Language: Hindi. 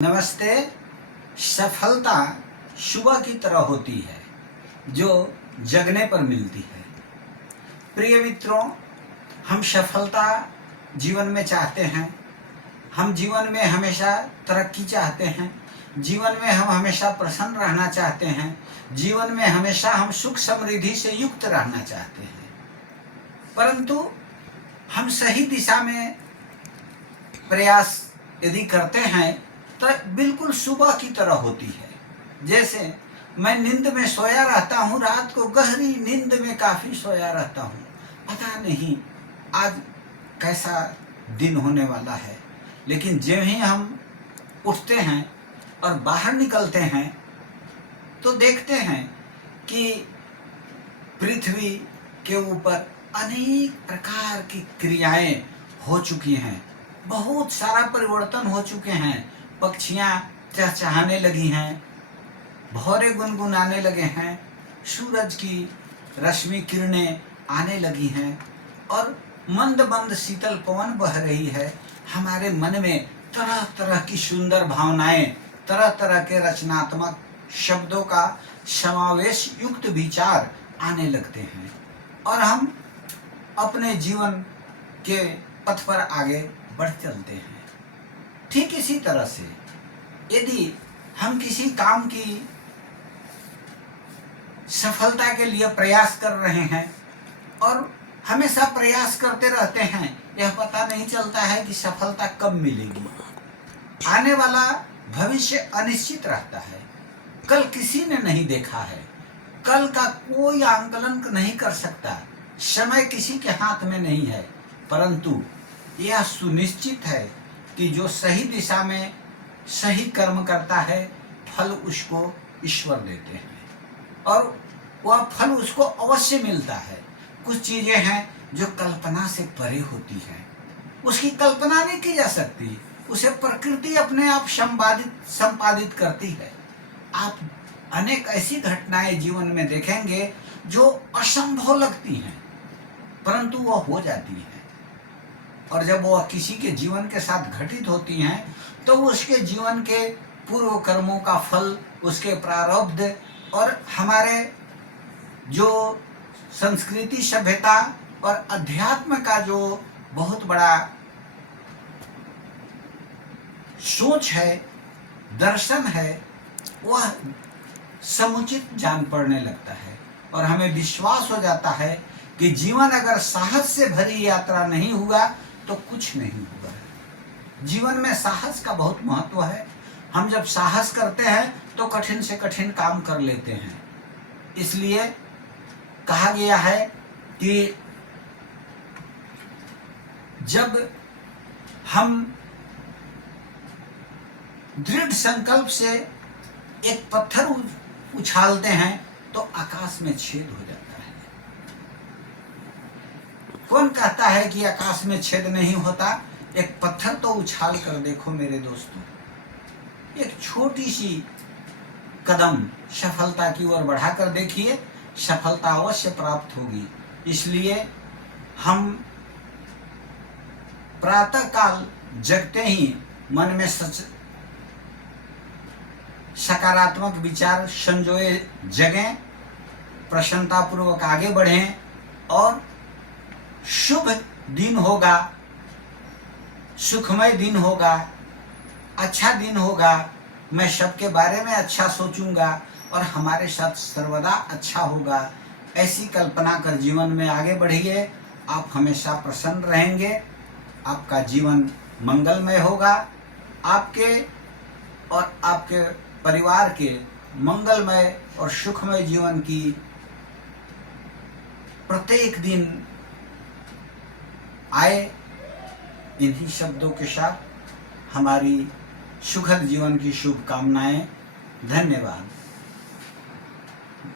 नमस्ते। सफलता सुबह की तरह होती है जो जगने पर मिलती है। प्रिय मित्रों, हम सफलता जीवन में चाहते हैं। हम जीवन में हमेशा तरक्की चाहते हैं। जीवन में हम हमेशा प्रसन्न रहना चाहते हैं। जीवन में हमेशा हम सुख समृद्धि से युक्त रहना चाहते हैं। परंतु हम सही दिशा में प्रयास यदि करते हैं तो बिल्कुल सुबह की तरह होती है। जैसे मैं नींद में सोया रहता हूँ, रात को गहरी नींद में काफ़ी सोया रहता हूँ, पता नहीं आज कैसा दिन होने वाला है। लेकिन जब ही हम उठते हैं और बाहर निकलते हैं तो देखते हैं कि पृथ्वी के ऊपर अनेक प्रकार की क्रियाएं हो चुकी हैं। बहुत सारा परिवर्तन हो चुके हैं। पक्षियाँ चहचहाने लगी हैं, भौरे गुनगुनाने लगे हैं, सूरज की रश्मि किरणें आने लगी हैं और मंद मंद शीतल पवन बह रही है। हमारे मन में तरह तरह की सुंदर भावनाएं, तरह तरह के रचनात्मक शब्दों का समावेश युक्त विचार आने लगते हैं और हम अपने जीवन के पथ पर आगे बढ़ चलते हैं। ठीक इसी तरह से यदि हम किसी काम की सफलता के लिए प्रयास कर रहे हैं और हमेशा प्रयास करते रहते हैं, यह पता नहीं चलता है कि सफलता कब मिलेगी। आने वाला भविष्य अनिश्चित रहता है। कल किसी ने नहीं देखा है, कल का कोई आंकलन नहीं कर सकता, समय किसी के हाथ में नहीं है। परंतु यह सुनिश्चित है कि जो सही दिशा में सही कर्म करता है, फल उसको ईश्वर देते हैं और वह फल उसको अवश्य मिलता है। कुछ चीज़ें हैं जो कल्पना से परे होती हैं, उसकी कल्पना नहीं की जा सकती, उसे प्रकृति अपने आप संपादित करती है। आप अनेक ऐसी घटनाएं जीवन में देखेंगे जो असंभव लगती हैं, परंतु वह हो जाती हैं। और जब वह किसी के जीवन के साथ घटित होती हैं तो उसके जीवन के पूर्व कर्मों का फल, उसके प्रारब्ध और हमारे जो संस्कृति, सभ्यता और अध्यात्म का जो बहुत बड़ा सोच है, दर्शन है, वह समुचित जान पड़ने लगता है और हमें विश्वास हो जाता है कि जीवन अगर साहस से भरी यात्रा नहीं हुआ तो कुछ नहीं होगा। जीवन में साहस का बहुत महत्व है। हम जब साहस करते हैं तो कठिन से कठिन काम कर लेते हैं। इसलिए कहा गया है कि जब हम दृढ़ संकल्प से एक पत्थर उछालते हैं तो आकाश में छेद हो जाता है। कौन कहता है कि आकाश में छेद नहीं होता? एक पत्थर तो उछाल कर देखो मेरे दोस्तों। एक छोटी सी कदम सफलता की ओर बढ़ाकर देखिए, सफलता अवश्य प्राप्त होगी। इसलिए हम प्रातः काल जगते ही मन में सकारात्मक विचार संजोए जगें, प्रसन्नतापूर्वक आगे बढ़ें और शुभ दिन होगा, सुखमय दिन होगा, अच्छा दिन होगा। मैं सबके बारे में अच्छा सोचूंगा और हमारे साथ सर्वदा अच्छा होगा। ऐसी कल्पना कर जीवन में आगे बढ़िए। आप हमेशा प्रसन्न रहेंगे, आपका जीवन मंगलमय होगा, आपके और आपके परिवार के मंगलमय और सुखमय जीवन की प्रत्येक दिन आए। इन्हीं शब्दों के साथ हमारी सुखद जीवन की शुभकामनाएं। धन्यवाद।